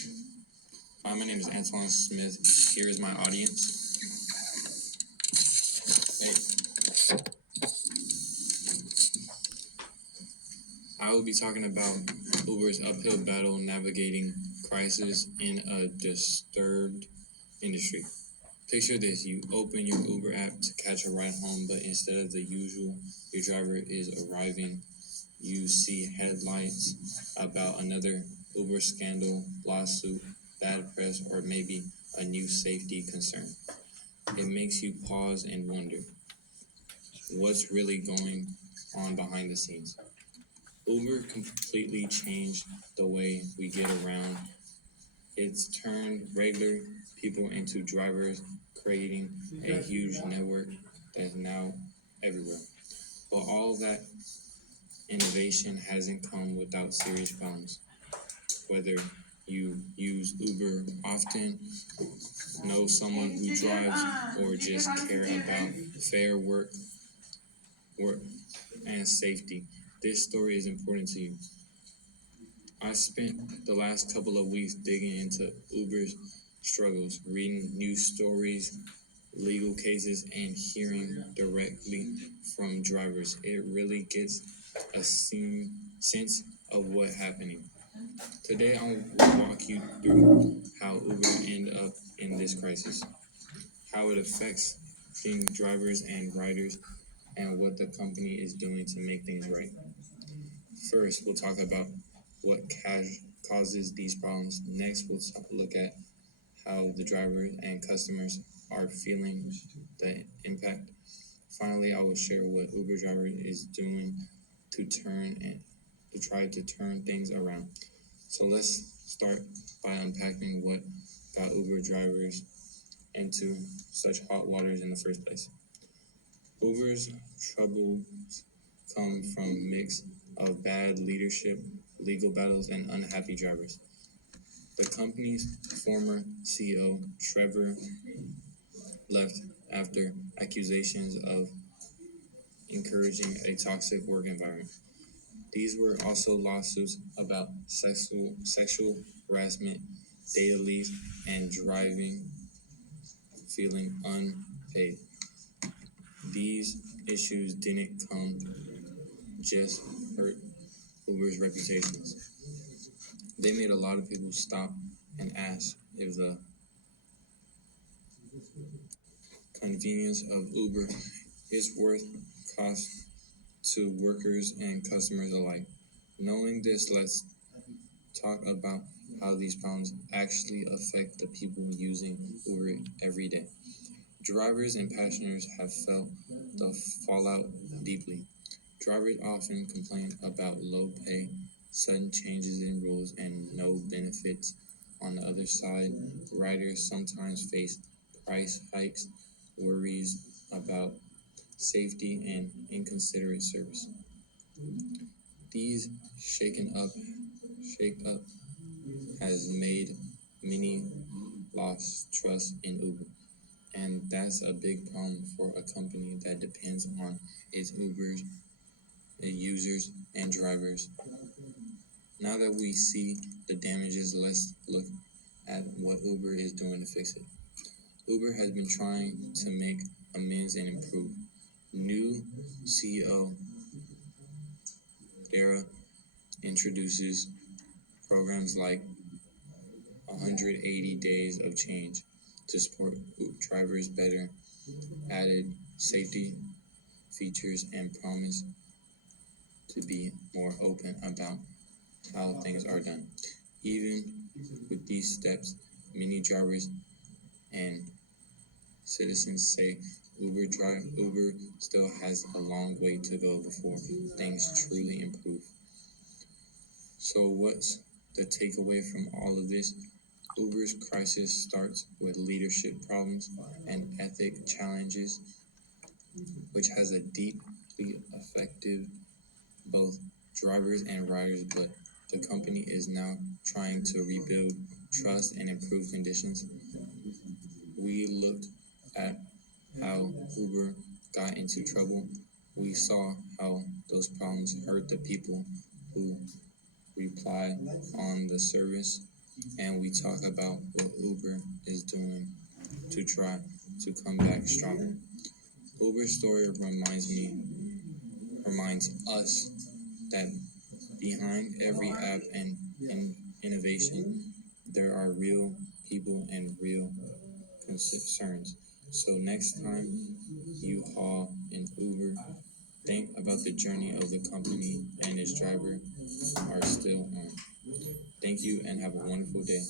Hi, my name is Antwoine Smith. Here is my audience. Hey. I will be talking about Uber's uphill battle navigating crisis in a disturbed industry. Picture this, you open your Uber app to catch a ride home, but instead of the usual, your driver is arriving, you see headlights about another Uber scandal, lawsuit, bad press, or maybe a new safety concern. It makes you pause and wonder, what's really going on behind the scenes? Uber completely changed the way we get around. It's turned regular people into drivers, creating a huge network that's now everywhere. But all that innovation hasn't come without serious problems. Whether you use Uber often, know someone who drives, or just care about fair work and safety, this story is important to you. I spent the last couple of weeks digging into Uber's struggles, reading news stories, legal cases, and hearing directly from drivers. It really gets a sense of what's happening. Today, I'll walk you through how Uber ended up in this crisis, how it affects drivers and riders, and what the company is doing to make things right. First, we'll talk about what causes these problems. Next, we'll look at how the drivers and customers are feeling the impact. Finally, I will share what Uber driver is doing to try to turn things around. So let's start by unpacking what got Uber drivers into such hot waters in the first place. Uber's troubles come from a mix of bad leadership, legal battles, and unhappy drivers. The company's former CEO, Trevor, left after accusations of encouraging a toxic work environment. These were also lawsuits about sexual harassment, data leaks, and driving feeling unpaid. These issues didn't come just hurt Uber's reputations. They made a lot of people stop and ask if the convenience of Uber is worth cost to workers and customers alike. Knowing this, let's talk about how these problems actually affect the people using Uber every day. Drivers and passengers have felt the fallout deeply. Drivers often complain about low pay, sudden changes in rules, and no benefits. On the other side, riders sometimes face price hikes, worries about safety, and inconsiderate service. These shake up has made many lost trust in Uber. And that's a big problem for a company that depends on its Uber's users and drivers. Now that we see the damages, let's look at what Uber is doing to fix it. Uber has been trying to make amends and improve. New CEO Dara introduces programs like 180 days of change to support drivers better, added safety features, and promise to be more open about how things are done. Even with these steps, many drivers and citizens say Uber still has a long way to go before things truly improve. So what's the takeaway from all of this? Uber's crisis starts with leadership problems and ethic challenges, which has a deeply affected both drivers and riders, but the company is now trying to rebuild trust and improve conditions. We looked at how Uber got into trouble. We saw how those problems hurt the people who rely on the service. and we talk about what Uber is doing to try to come back stronger. Uber's story reminds us that behind every app and innovation, there are real people and real concerns. So next time you haul an Uber, think about the journey of the company and its driver are still on. Thank you and have a wonderful day.